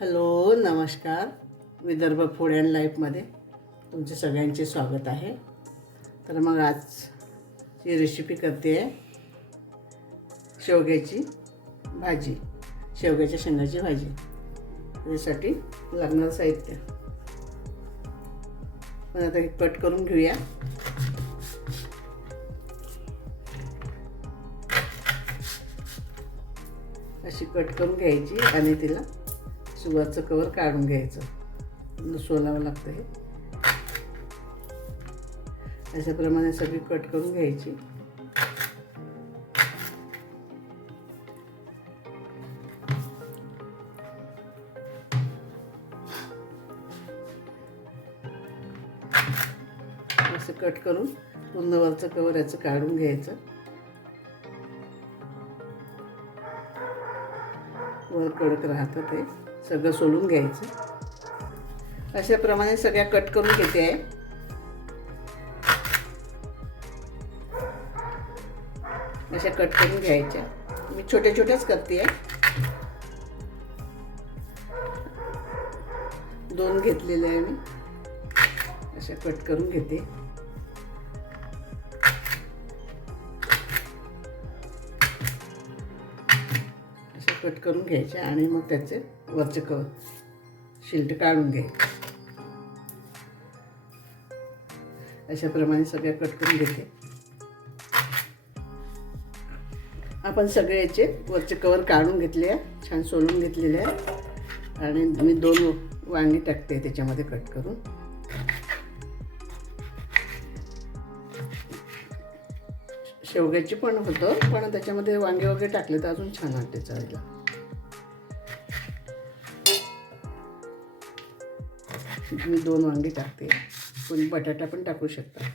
Hello नमस्कार. Vidarbha food and लाईफमध्ये तुमचे सगळ्यांचे स्वागत आहे. तर मग आज ही रेसिपी करते आहे शेवग्याची भाजी शेवग्याच्या शेंगाची भाजी. त्यासाठी लागणारं साहित्य. पण आता कट करून घेऊया. अशी कट करून घ्यायची आणि तिला सुवाचं कवर काढून घ्यायचं. सोलावं लागतं हे. अशाप्रमाणे सगळी कट करून घ्यायची. असं कट करून पूर्ण वरचं कवर याचं काढून घ्यायचं. वर कडक राहतं ते. सगळं सोलून घ्यायचं. अशाप्रमाणे सगळ्या कट करून घेते आहे. अशा कट करून घ्यायच्या. मी छोट्या छोट्याच करते आहे. दोन घेतलेले आहे मी. अशा कट करून घेते. कट करून घ्यायचे आणि मग त्याचे वरचे कवर शिल्ट काढून घ्यायचे. अशाप्रमाणे सगळ्या कट करून घेते. आपण सगळे याचे वरचे कवर काढून घेतले आहे छान सोलून घेतलेले आहे. आणि मी दोन वांगी टाकते त्याच्यामध्ये कट करून. शेवग्याची पण होतं पण त्याच्यामध्ये वांगे वगैरे टाकले तर अजून छान वाटते चवीला. मी दोन वांगे टाकते. कोणी बटाटा पण टाकू शकता.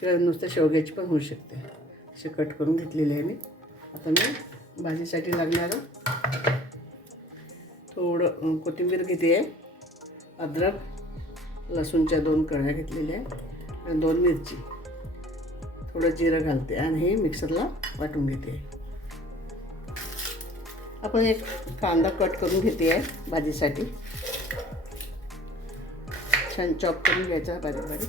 किंवा नुसतं शेवग्याची पण होऊ शकते. असे कट करून घेतलेले आहे मी. आता मी भाजीसाठी लागणारं थोडं कोथिंबीर घेते. आहे अद्रक लसूणच्या दोन कळ्या घेतलेल्या आहे आणि दोन मिरची. थोडं जिरं घालते आणि हे मिक्सरला वाटून घेते. आपण एक कांदा कट करून घेते आहे भाजीसाठी. छान चॉप करून घ्यायचा बारीक बारीक.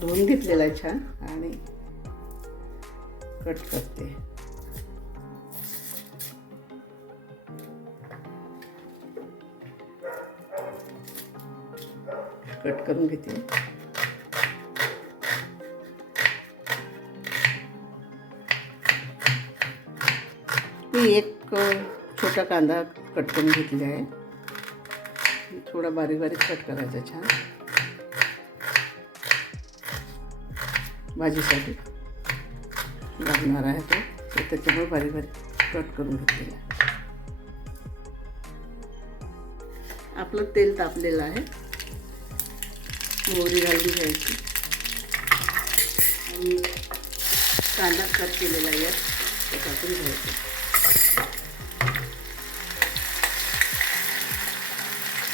धुवून घेतलेला आहे छान आणि कट करते. कट करून घेते. मी एक छोटा कांदा कट करून घेतला आहे. थोडा बारीक बारीक कट करायचा छान. भाजीसाठी लागणार आहे तो. त्याच्यामुळे बारीक बारीक कट करून घेतलेला आहे. आपलं तेल तापलेलं आहे. मोहरी घालून घ्यायची. आणि कांदा कट केलेला यात तो टाकून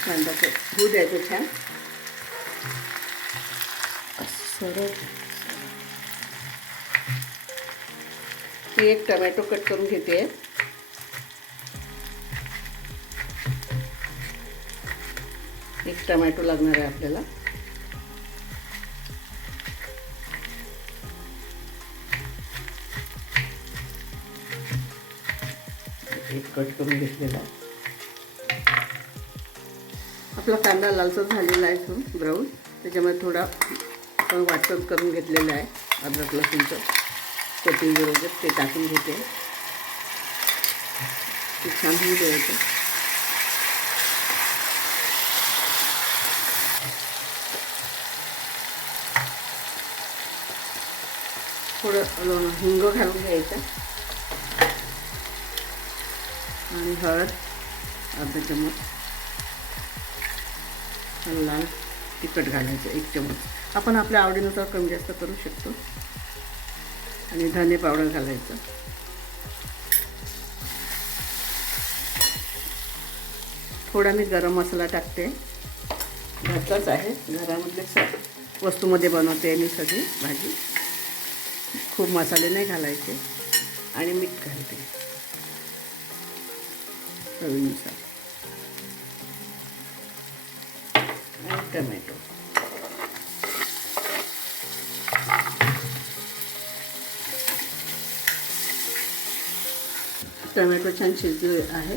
कांदा होऊ द्यायचा छान सरळ मी एक टमॅटो कट करून घेते एक टमॅटो लागणार आहे आपल्याला कट करून घेतलेला. आहे आपला कांदा लालसर झालेला आहे तो ब्राऊन त्याच्यामध्ये थोडा आपण वाटण करून घेतलेला आहे. अद्रक लसूणचं कोथिंबीर वगैरे ते टाकून घेते. ते छान होऊ द्यायचं थोडं हिंग घालून घ्यायचं. आणि हळद अर्धा चमच लाल तिखट घालायचं एक चमच आपण आपल्या आवडीनुसार कमी जास्त करू शकतो. आणि धने पावडर घालायचं. थोडा मी गरम मसाला टाकते. घरचाच आहे. घरामधले स वस्तूमध्ये बनवते मी सगळी भाजी. खूप मसाले नाही घालायचे. आणि मीठ घालते. चवीनुसार आणि टमॅटो टमॅटो छान शिजले आहे.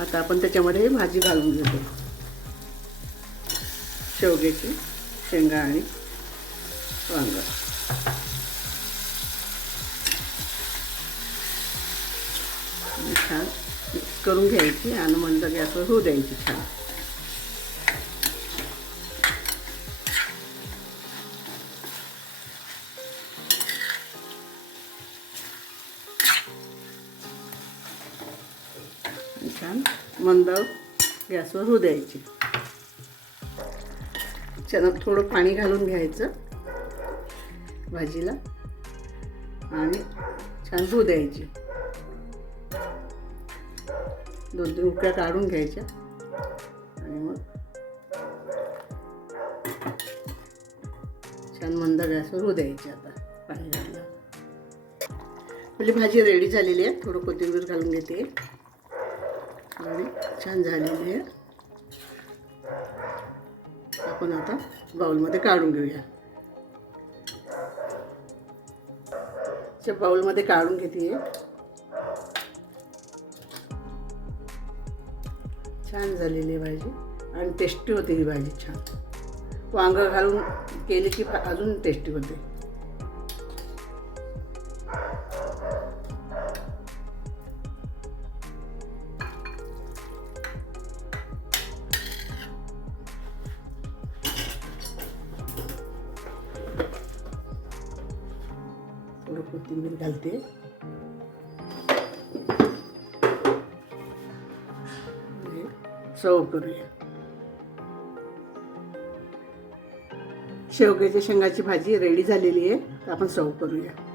आता आपण त्याच्यामध्ये भाजी घालून घेतो. शेवग्याची शेंगा आणि वांग. छान मिक्स करून घ्यायची आणि मंद गॅसवर होऊ द्यायची छान. छान मंद गॅसवर होऊ द्यायची. छान थोडं पाणी घालून घ्यायचं भाजीला. आणि छान धुऊ द्यायची. दोन तीन उकळ्या काढून घ्यायच्या. आणि मग छान मंद गॅसवर होऊ द्यायची आता पाणी घातलं म्हणजे भाजी रेडी झालेली आहे. थोडं कोथिंबीर घालून घेते. आणि छान झालेली आहे. आपण आता बाउलमध्ये काढून घेऊया. बाउलमध्ये काढून घेते. छान झालेली भाजी आणि टेस्टी होते ही भाजी छान. वांगं घालून केली की फा- अजून टेस्टी होते. थोडं कोथिंबीर घालते. सव करूया शेवग्याच्या शेंगाची भाजी रेडी झालेली आहे. आपण सव करूया.